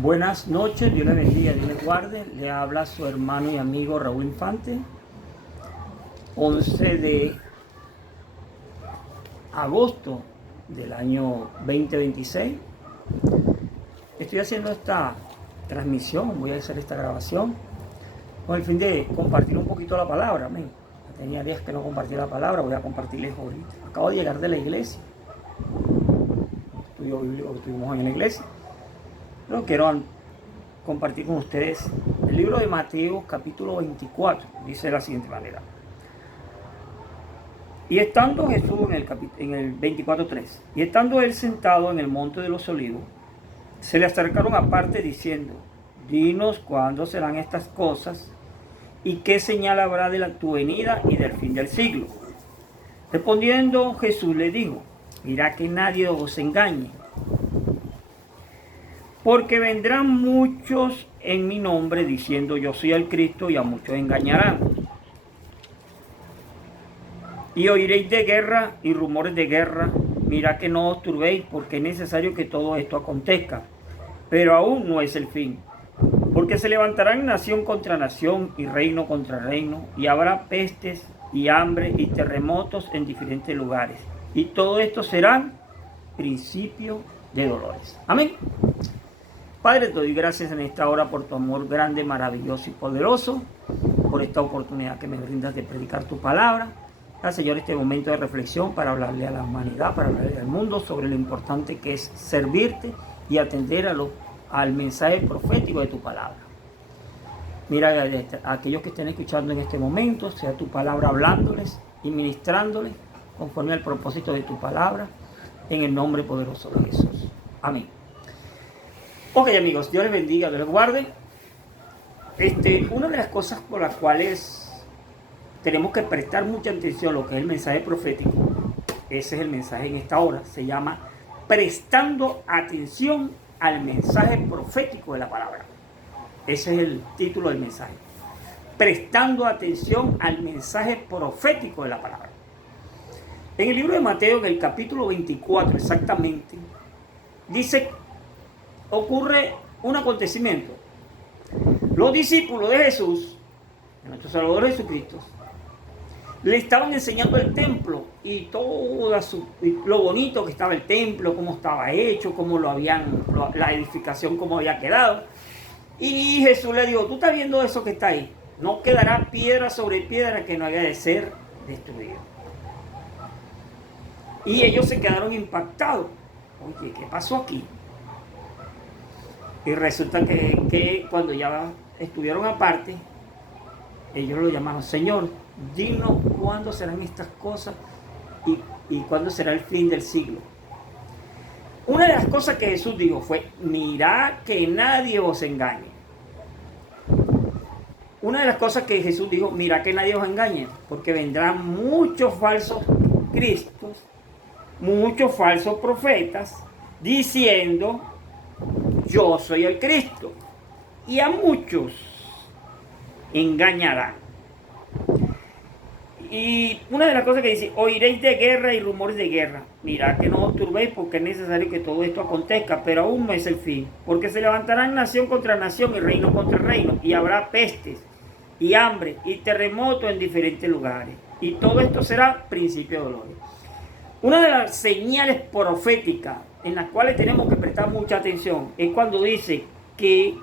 Buenas noches, Dios les bendiga, Dios les guarde. Le habla su hermano y amigo Raúl Infante. 11 de agosto del año 2026. Estoy haciendo esta transmisión, voy a hacer esta grabación con el fin de compartir un poquito la palabra. Amén. Tenía días que no compartía la palabra, voy a compartirles ahorita. Acabo de llegar de la iglesia. Estudio bíblico que estuvimos en la iglesia. Pero quiero compartir con ustedes el libro de Mateo capítulo 24. Dice de la siguiente manera: y estando Jesús en el 24:3, y estando él sentado en el monte de los olivos, se le acercaron aparte diciendo: dinos cuándo serán estas cosas y qué señal habrá de tu venida y del fin del siglo. Respondiendo Jesús le dijo: mirad que nadie os engañe, porque vendrán muchos en mi nombre diciendo yo soy el Cristo, y a muchos engañarán. Y oiréis de guerra y rumores de guerra. Mirad que no os turbéis, porque es necesario que todo esto acontezca, pero aún no es el fin. Porque se levantarán nación contra nación y reino contra reino, y habrá pestes y hambre y terremotos en diferentes lugares. Y todo esto será principio de dolores. Amén. Padre, te doy gracias en esta hora por tu amor grande, maravilloso y poderoso, por esta oportunidad que me brindas de predicar tu palabra. Gracias, Señor, este momento de reflexión para hablarle a la humanidad, para hablarle al mundo sobre lo importante que es servirte y atender al mensaje profético de tu palabra. Mira a aquellos que estén escuchando en este momento, sea tu palabra hablándoles y ministrándoles conforme al propósito de tu palabra, en el nombre poderoso de Jesús. Amén. Ok, amigos, Dios les bendiga, Dios les guarde. Una de las cosas por las cuales tenemos que prestar mucha atención a lo que es el mensaje profético, ese es el mensaje en esta hora, se llama prestando atención al mensaje profético de la palabra. Ese es el título del mensaje. Prestando atención al mensaje profético de la palabra. En el libro de Mateo, en el capítulo 24 exactamente, ocurre un acontecimiento. Los discípulos de Jesús, nuestro Salvador Jesucristo, le estaban enseñando el templo y lo bonito que estaba el templo, cómo estaba hecho, la edificación, cómo había quedado. Y Jesús le dijo: tú estás viendo eso que está ahí, no quedará piedra sobre piedra que no haya de ser destruido. Y ellos se quedaron impactados. Oye, ¿qué pasó aquí? Y resulta que cuando ya estuvieron aparte, ellos lo llamaron: Señor, dinos cuándo serán estas cosas y cuándo será el fin del siglo. Una de las cosas que Jesús dijo fue: mirad que nadie os engañe. Una de las cosas que Jesús dijo: mirad que nadie os engañe, porque vendrán muchos falsos cristos, muchos falsos profetas, diciendo yo soy el Cristo, y a muchos engañarán. Y una de las cosas que dice: oiréis de guerra y rumores de guerra. Mirad que no os turbéis, porque es necesario que todo esto acontezca, pero aún no es el fin. Porque se levantarán nación contra nación y reino contra reino, y habrá pestes y hambre y terremotos en diferentes lugares. Y todo esto será principio de dolores. Una de las señales proféticas en las cuales tenemos que prestar mucha atención es cuando dice que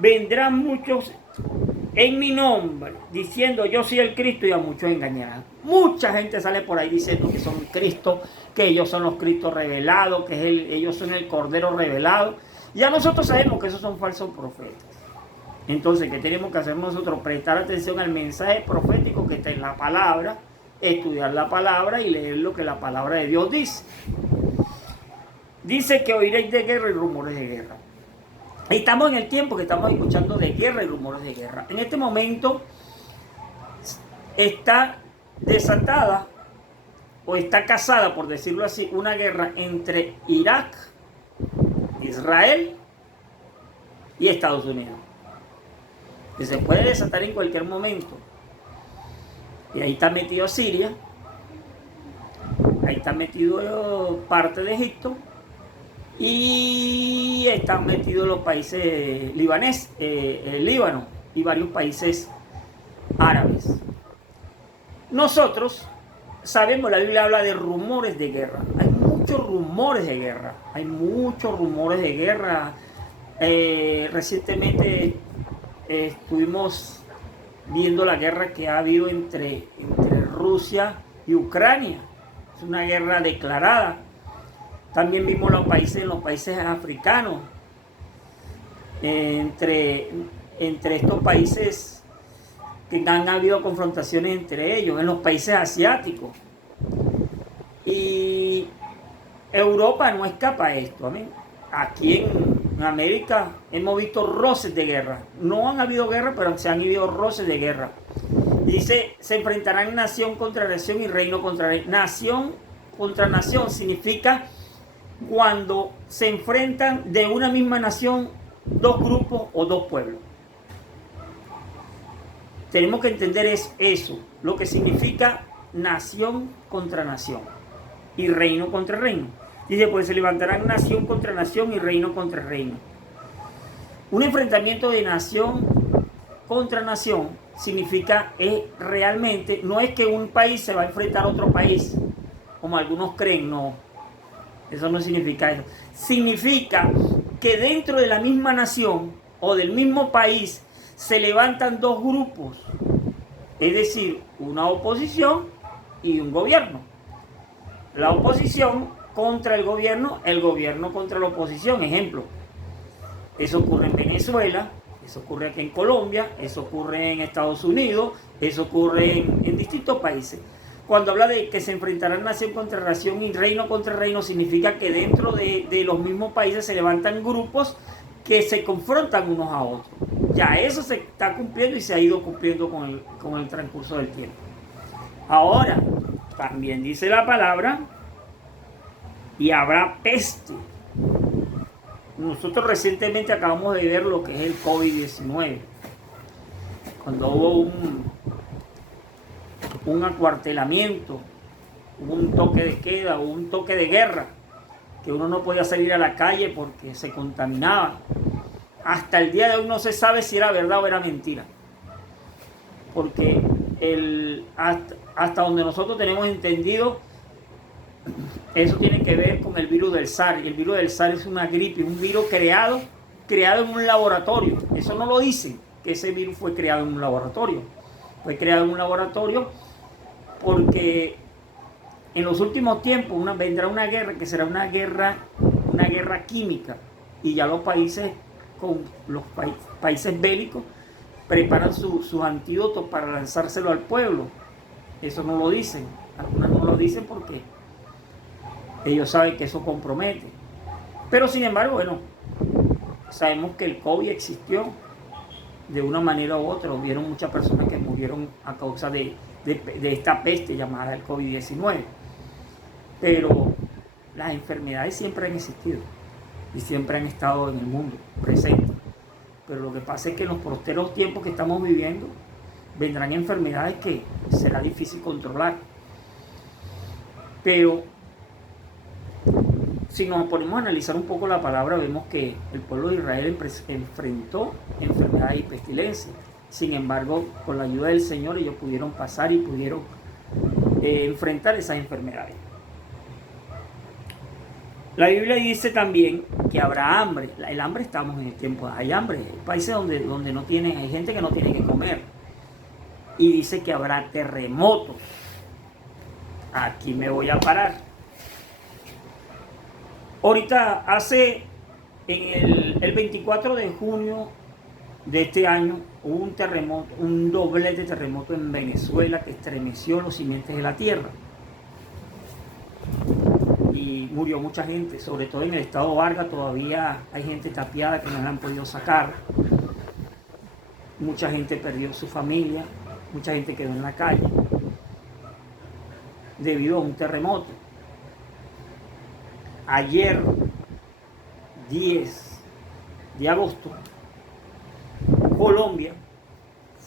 vendrán muchos en mi nombre diciendo yo soy el Cristo, y a muchos engañarán. Mucha gente sale por ahí diciendo que son Cristo, que ellos son los Cristos revelados, que ellos son el Cordero revelado. Ya nosotros sabemos que esos son falsos profetas. Entonces, ¿qué tenemos que hacer nosotros? Prestar atención al mensaje profético que está en la palabra, estudiar la palabra y leer lo que la palabra de Dios dice. Dice que oiréis de guerra y rumores de guerra. Estamos en el tiempo que estamos escuchando de guerra y rumores de guerra. En este momento está desatada o está casada, por decirlo así, una guerra entre Irak, Israel y Estados Unidos, que se puede desatar en cualquier momento. Y ahí está metido Siria, ahí está metido parte de Egipto, y y están metidos los países libanés, el Líbano y varios países árabes. Nosotros sabemos, la Biblia habla de rumores de guerra. Hay muchos rumores de guerra. Hay muchos rumores de guerra. Recientemente estuvimos viendo la guerra que ha habido entre Rusia y Ucrania. Es una guerra declarada. También vimos los países africanos. Entre estos países que han habido confrontaciones entre ellos, en los países asiáticos. Y Europa no escapa a esto. ¿Amén? Aquí en América hemos visto roces de guerra. No han habido guerra, pero se han habido roces de guerra. Dice, se enfrentarán nación contra nación y reino contra reino. Nación contra nación significa cuando se enfrentan de una misma nación dos grupos o dos pueblos. Tenemos que entender eso, lo que significa nación contra nación y reino contra reino. Dice, pues se levantarán nación contra nación y reino contra reino. Un enfrentamiento de nación contra nación significa realmente, no es que un país se va a enfrentar a otro país, como algunos creen, no. Eso no significa eso. Significa que dentro de la misma nación o del mismo país se levantan dos grupos, es decir, una oposición y un gobierno. La oposición contra el gobierno contra la oposición. Ejemplo, eso ocurre en Venezuela, eso ocurre aquí en Colombia, eso ocurre en Estados Unidos, eso ocurre en distintos países. Cuando habla de que se enfrentarán nación contra nación y reino contra reino, significa que dentro de los mismos países se levantan grupos que se confrontan unos a otros. Ya eso se está cumpliendo y se ha ido cumpliendo con el transcurso del tiempo. Ahora, también dice la palabra, y habrá peste. Nosotros recientemente acabamos de ver lo que es el COVID-19. Cuando hubo un acuartelamiento, hubo un toque de queda, hubo un toque de guerra, que uno no podía salir a la calle porque se contaminaba. Hasta el día de hoy no se sabe si era verdad o era mentira. Porque hasta donde nosotros tenemos entendido, eso tiene que ver con el virus del SARS. Y el virus del SARS es una gripe, un virus creado en un laboratorio. Eso no lo dicen, que ese virus fue creado en un laboratorio. Fue creado en un laboratorio porque en los últimos tiempos vendrá una guerra que será una guerra química, y ya los países países bélicos preparan sus antídotos para lanzárselo al pueblo. Eso no lo dicen, algunas no lo dicen porque ellos saben que eso compromete. Pero sin embargo, bueno, sabemos que el COVID existió de una manera u otra. Hubieron muchas personas que murieron a causa de esta peste llamada el COVID-19. Pero las enfermedades siempre han existido y siempre han estado en el mundo presentes. Pero lo que pasa es que en los posteros tiempos que estamos viviendo vendrán enfermedades que será difícil controlar. Pero si nos ponemos a analizar un poco la palabra, vemos que el pueblo de Israel enfrentó enfermedades y pestilencias. Sin embargo, con la ayuda del Señor, ellos pudieron pasar y pudieron enfrentar esas enfermedades. La Biblia dice también que habrá hambre. El hambre, estamos en el tiempo, hay hambre. Hay países donde no tienen, hay gente que no tiene que comer. Y dice que habrá terremotos. Aquí me voy a parar. Ahorita en el 24 de junio de este año hubo un terremoto, un doblete terremoto en Venezuela que estremeció los cimientos de la tierra. Y murió mucha gente, sobre todo en el estado Vargas todavía hay gente tapiada que no la han podido sacar. Mucha gente perdió su familia, mucha gente quedó en la calle debido a un terremoto. Ayer, 10 de agosto, Colombia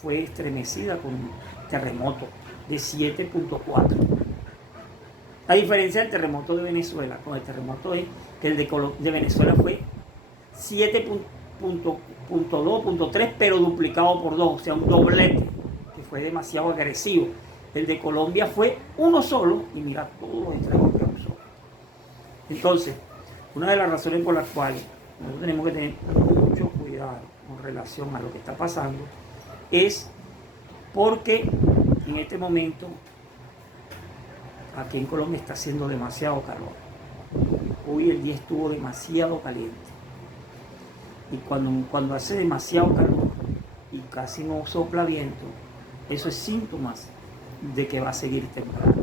fue estremecida con un terremoto de 7.4. A diferencia del terremoto de Venezuela, con el terremoto que el de Venezuela fue 7.2.3, pero duplicado por 2, o sea, un doblete, que fue demasiado agresivo. El de Colombia fue uno solo, y mira todos los estragos que causó. Entonces, una de las razones por las cuales nosotros tenemos que tener mucho cuidado con relación a lo que está pasando es porque en este momento aquí en Colombia está haciendo demasiado calor. Hoy el día estuvo demasiado caliente. Y cuando hace demasiado calor y casi no sopla viento, eso es síntomas de que va a seguir temblando.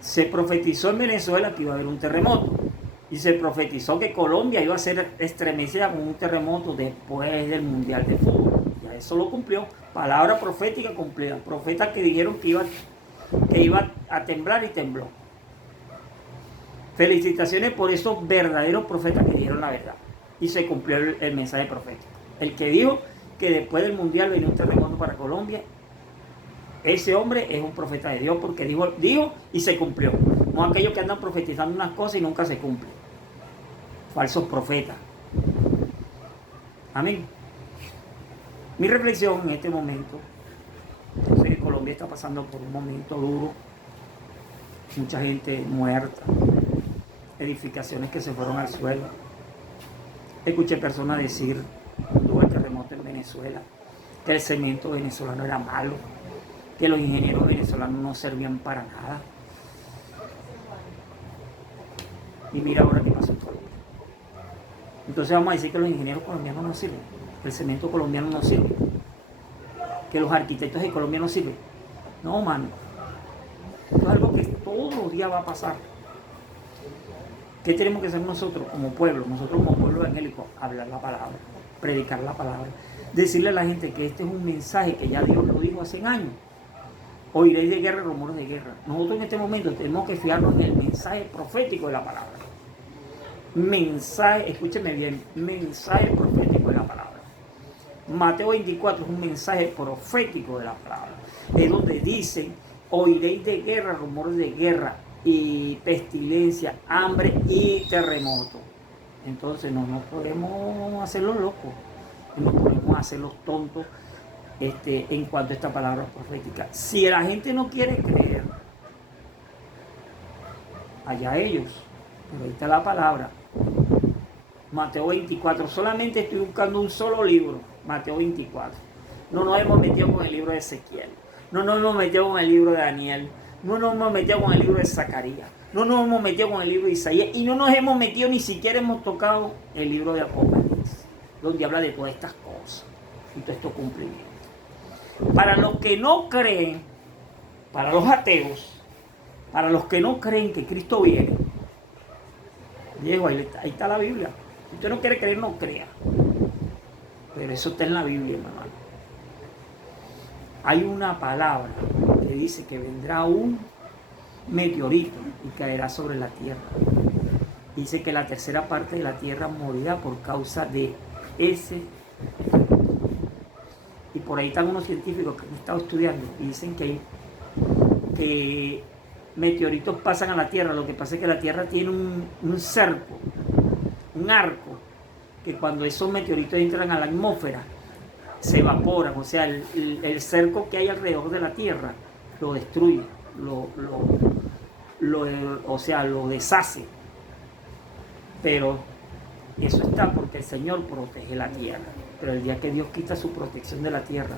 Se profetizó en Venezuela que iba a haber un terremoto. Y se profetizó que Colombia iba a ser estremecida con un terremoto después del Mundial de Fútbol. Ya eso lo cumplió. Palabra profética cumplida. Profetas que dijeron que iba a temblar y tembló. Felicitaciones por esos verdaderos profetas que dijeron la verdad. Y se cumplió el mensaje profético. El que dijo que después del Mundial venía un terremoto para Colombia, ese hombre es un profeta de Dios porque dijo y se cumplió. No aquellos que andan profetizando unas cosas y nunca se cumplen. Falsos profetas. Amén. Mi reflexión en este momento, yo sé que Colombia está pasando por un momento duro, mucha gente muerta, edificaciones que se fueron al suelo. Escuché personas decir, cuando hubo el terremoto en Venezuela, que el cemento venezolano era malo, que los ingenieros venezolanos no servían para nada. Y mira ahora qué pasó en Colombia. Entonces vamos a decir que los ingenieros colombianos no sirven, que el cemento colombiano no sirve, que los arquitectos de Colombia no sirven. No, mano. Esto es algo que todos los días va a pasar. ¿Qué tenemos que hacer nosotros como pueblo? Nosotros como pueblo evangélico, hablar la palabra, predicar la palabra, decirle a la gente que este es un mensaje que ya Dios lo dijo hace años. Oiréis de guerra y rumores de guerra. Nosotros en este momento tenemos que fiarnos en el mensaje profético de la palabra. Mensaje, escúcheme bien, mensaje profético de la palabra. Mateo 24 es un mensaje profético de la palabra. Es donde dicen, oiréis de guerra, rumores de guerra y pestilencia, hambre y terremoto. Entonces no nos podemos hacer los locos, no podemos hacer los tontos en cuanto a esta palabra profética. Si la gente no quiere creer, allá ellos, pero ahí está la palabra. Mateo 24, solamente estoy buscando un solo libro, Mateo 24. No nos hemos metido con el libro de Ezequiel, no nos hemos metido con el libro de Daniel, no nos hemos metido con el libro de Zacarías, no nos hemos metido con el libro de Isaías y no nos hemos metido, ni siquiera hemos tocado el libro de Apocalipsis, donde habla de todas estas cosas y todo esto cumplimiento. Para los que no creen, para los ateos, para los que no creen que Cristo viene, Diego, ahí está la Biblia. Si usted no quiere creer, no crea. Pero eso está en la Biblia, hermano. Hay una palabra que dice que vendrá un meteorito y caerá sobre la tierra. Dice que la tercera parte de la tierra morirá por causa de ese. Y por ahí están unos científicos que han estado estudiando y dicen que meteoritos pasan a la Tierra. Lo que pasa es que la Tierra tiene un cerco, un arco, que cuando esos meteoritos entran a la atmósfera se evaporan. O sea, el cerco que hay alrededor de la Tierra lo destruye, lo deshace. Pero eso está porque el Señor protege la Tierra. Pero el día que Dios quita su protección de la tierra,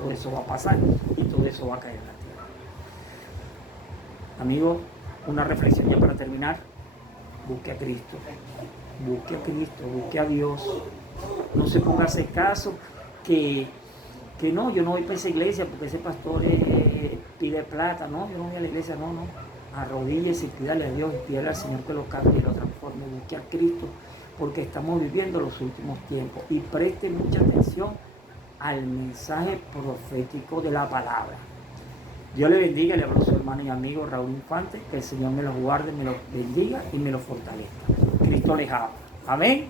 todo eso va a pasar y todo eso va a caer en la tierra. Amigo, una reflexión ya para terminar. Busque a Cristo. Busque a Cristo, busque a Dios. No se ponga a hacer caso que no, yo no voy para esa iglesia porque ese pastor pide plata. No, yo no voy a la iglesia, no. Arrodíllese y pídale a Dios y pídale al Señor que lo cambie y lo transforme. Busque a Cristo, porque estamos viviendo los últimos tiempos y preste mucha atención al mensaje profético de la palabra. Dios le bendiga, le hablo a su hermano y amigo Raúl Infante, que el Señor me lo guarde, me lo bendiga y me lo fortalezca. Cristo les ama. Amén.